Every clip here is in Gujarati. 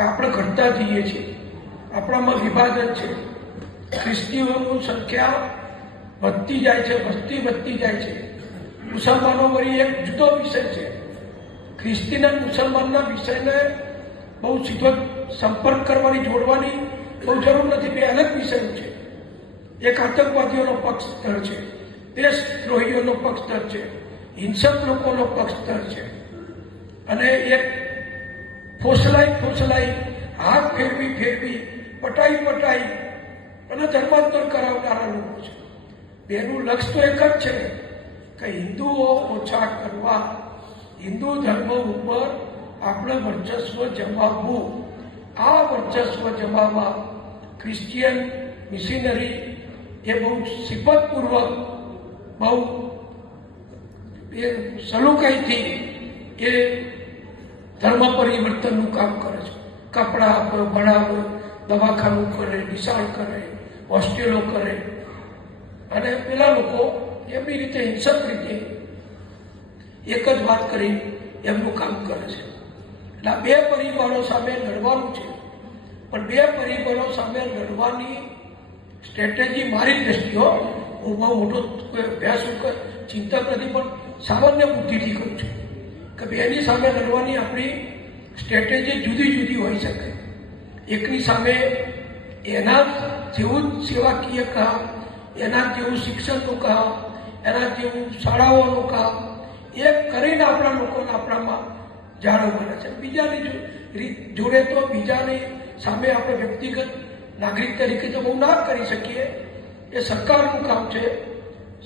કે આપણે ઘટતા જઈએ છીએ, આપણામાં વિભાજન છે, ખ્રિસ્તીઓની સંખ્યા વધતી જાય છે, વસ્તી વધતી જાય છે. મુસલમાનો વળી એક જુદો વિષય છે. ખ્રિસ્તીના મુસલમાનના વિષયને બહુ સીધો સંપર્ક કરવાની, જોડવાની બહુ જરૂર નથી. બે અલગ વિષયો છે. એક આતંકવાદીઓનો પક્ષધર છે, દેશદ્રોહીઓનો પક્ષધર છે, હિંસક લોકોનો પક્ષધર છે, અને એક ફોસલાઈ હાથ ફેરવી પટાઈ અને ધર્માંતર કરાવનારા લોકો છે. બેનું લક્ષ્ય તો એક જ છે કે હિન્દુઓ ઓછા કરવા, હિન્દુ ધર્મ ઉપર આપણે વર્ચસ્વ જમાવવું. આ વર્ચસ્વ જમાવવા ક્રિશ્ચિયન મિશનરી એ બહુ સિફતપૂર્વક, બહુ સલુકાઈથી એ ધર્મ પરિવર્તનનું કામ કરે છે. કપડાં આપે, ભણાવે, દવાખાનું કરે, નિશાળ કરે, હોસ્ટેલો કરે, અને પેલા લોકો એમની રીતે હિંસક રીતે એક જ વાત કરી એમનું કામ કરે છે. એટલે બે પરિબળો સામે લડવાનું છે, પણ બે પરિબળો સામે લડવાની સ્ટ્રેટેજી મારી દ્રષ્ટિએ, હું બહુ મોટો અભ્યાસ ચિંતક નથી, પણ સામાન્ય બુદ્ધિથી કહું છું કે બેની સામે લડવાની આપણી સ્ટ્રેટેજી જુદી જુદી હોઈ શકે. એકની સામે એના જેવું સેવાકીય કામ, એના જેવું શિક્ષણનું કામ, એના જેવું શાળાઓનું કામ એ કરીને આપણા લોકોને આપણામાં જાળો બને છે. બીજાની જોડે તો બીજાની સામે આપણે વ્યક્તિગત નાગરિક તરીકે તો બહુ ના કરી શકીએ. એ સરકારનું કામ છે,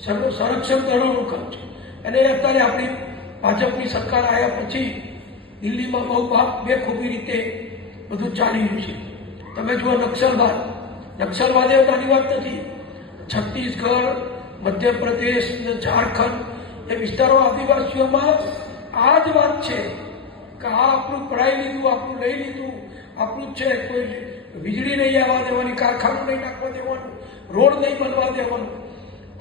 સંરક્ષણ દળોનું કામ છે. અને અત્યારે આપણી ભાજપની સરકાર આવ્યા પછી દિલ્હીમાં બહુ બેખૂબી રીતે બધું ચાલી રહ્યું છે. તમે જુઓ નક્સલવાદ એ નાની વાત નથી. છત્તીસગઢ, મધ્યપ્રદેશ, ઝારખંડ એ વિસ્તારો આદિવાસીઓમાં આ જ વાત છે કે આ આપણું પડાઈ લીધું, આપણું લઈ લીધું, આપણું છે. કોઈ વીજળી નહીં આવવા દેવાની, કારખાનું નહીં નાખવા દેવાનું, રોડ નહીં બનવા દેવાનું.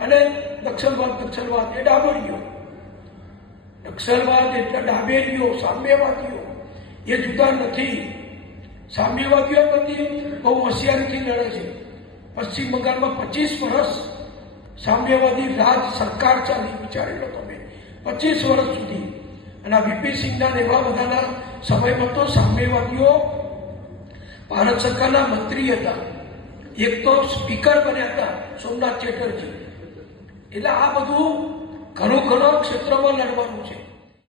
અને નક્સલવાદ એ ડાબેરીઓ. નક્સલવાદ એટલે ડાબેરીઓ, સામ્યવાદીઓ એ જુદા નથી. સામ્યવાદીઓ બધી બહુ હોશિયારીથી લડે છે. પશ્ચિમ બંગાળમાં 25 વર્ષ સામ્યવાદી રાજ સરકાર ચાલી, વિચારી લો તમે, 25 વર્ષ સુધી. અને આ વીપી સિંહના એવા બધાના સમયમાં તો સામ્યવાદીઓ ભારત સરકારના મંત્રી હતા, એક તો સ્પીકર બન્યા હતા સોમનાથ ચેટર્જી. એટલે આ બધું ઘણો ક્ષેત્રમાં લડવાનું છે.